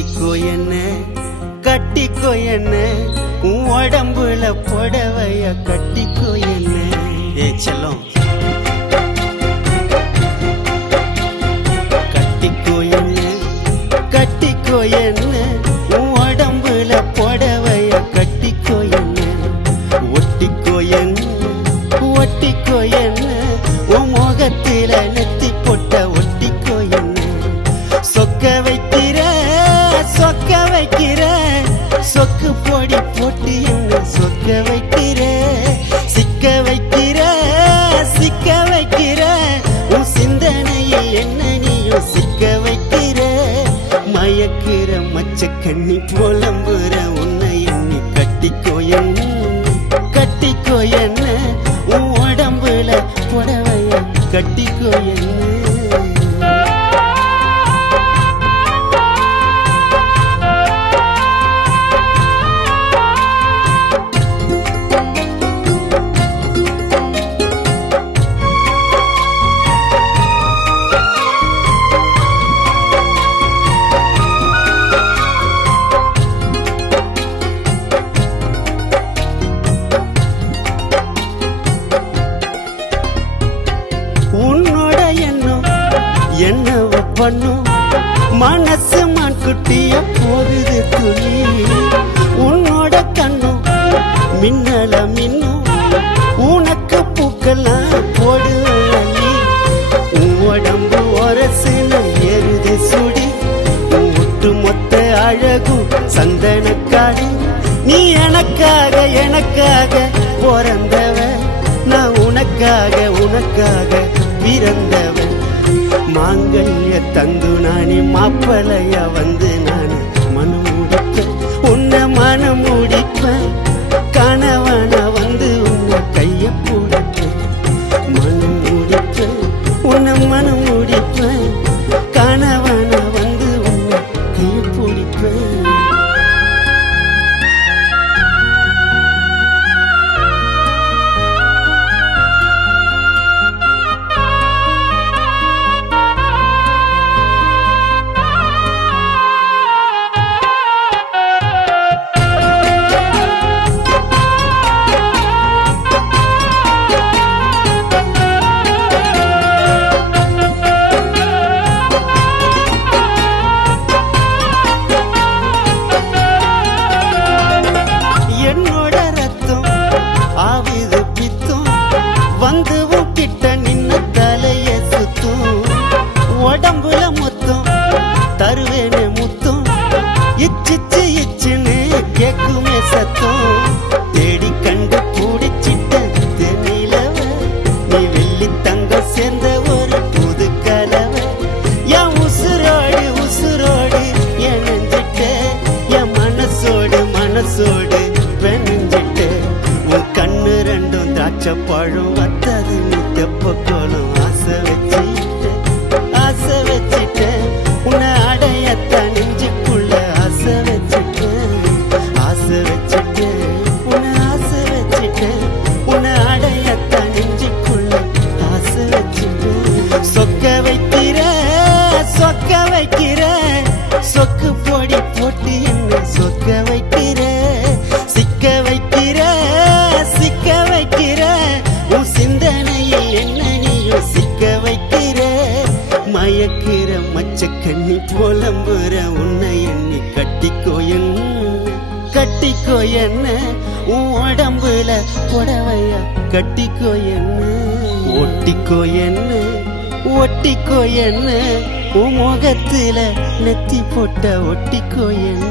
ஒட்டிக்கோ என்ன கட்டிக்கோ என்ன உன் உடம்புல புடவைய கட்டிக்கோ என்ன ஏ செல்லம் கட்டிக்கோ என்ன கட்டிக்கோ என்ன உன் உடம்புல புடவைய கட்டிக்கோ என்ன ஒட்டிக்கோ என்ன உன் முகத்தில நெத்தி பொட்ட ஒட்டிக்கோ என்ன சொக்க வைக்கிற சொக்கு பொடி போட்டு என்ன சொக்க வைக்கிற சிக்க வைக்கிற உன் சிந்தனையில் என்ன நீயும் சிக்க வைக்கிற மயக்கிற மச்ச கண்ணி புலம்புற உன்னை எண்ணி கட்டிக்கோ என்ன உன் உடம்புல புடவைய கட்டிக்கோ என்ன என்னவ பண்ணும் மனசு மான்குட்டிய போகுது துளி உன்னோட கண்ணும் மின்னல மின்னும் உனக்கு பூக்கெல்லாம் போடுவி உன் உடம்பு ஒரசுன எருது சுடி ஒட்டு மொத்த அழகும் சந்தனக்காடு நீ எனக்காக பிறந்தவ நான் உனக்காக பிறந்தவன் மாங்கல்ய தந்து நானே மாப்பளையா வந்து நானே மனம் முடிப்பேன் உன்னை மனம் முடிப்பேன் கணவன வந்து உன்னை கைய பிடிப்பேன் மனம் முடிப்பேன் உன்னை மனம் முடிப்பேன் கணவன வந்து உன்னை கைய பிடிப்பேன் உடம்புல மொத்தம் தருவேனே முத்தம் இச்சுன்னு கேக்குமே சத்தம் தேடி கண்டு பூடிச்சிட்ட தென்னிலவ நீ வெள்ளி தங்க சேர்ந்த ஒரு புது கலவை என் உசுரோடு எனஞ்சிட்ட என் மனசோடு பெனஞ்சிட்ட உன் கண்ணு ரெண்டும் திராட்சை பழம் வத்தது நீ தெப்ப கோலம் ஆசை வச்சிட்டேன் உன்னை அடையத்தான் நெஞ்சுக்குள்ள ஆசை வச்சிட்டேன் உன்னை அடையத்தான் நெஞ்சுக்குள்ள ஆசை வச்சிட்டேன் சொக்க வைக்கிற சொக்கு பொடி போட்டு என்ன சொக்க வைக்கிற சிக்க வைக்கிற உன் சிந்தனையில் என்ன நீயும் சிக்க வைக்கிற மயக்கிற மச்ச கண்ணி புலம்புற உன்னை எண்ணி கட்டிக்கோ என்ன உன் உடம்புல புடவைய கட்டிக்கோ என்ன ஒட்டிக்கோ என்ன உன் முகத்துல நெத்தி போட்ட ஒட்டிக்கோ என்ன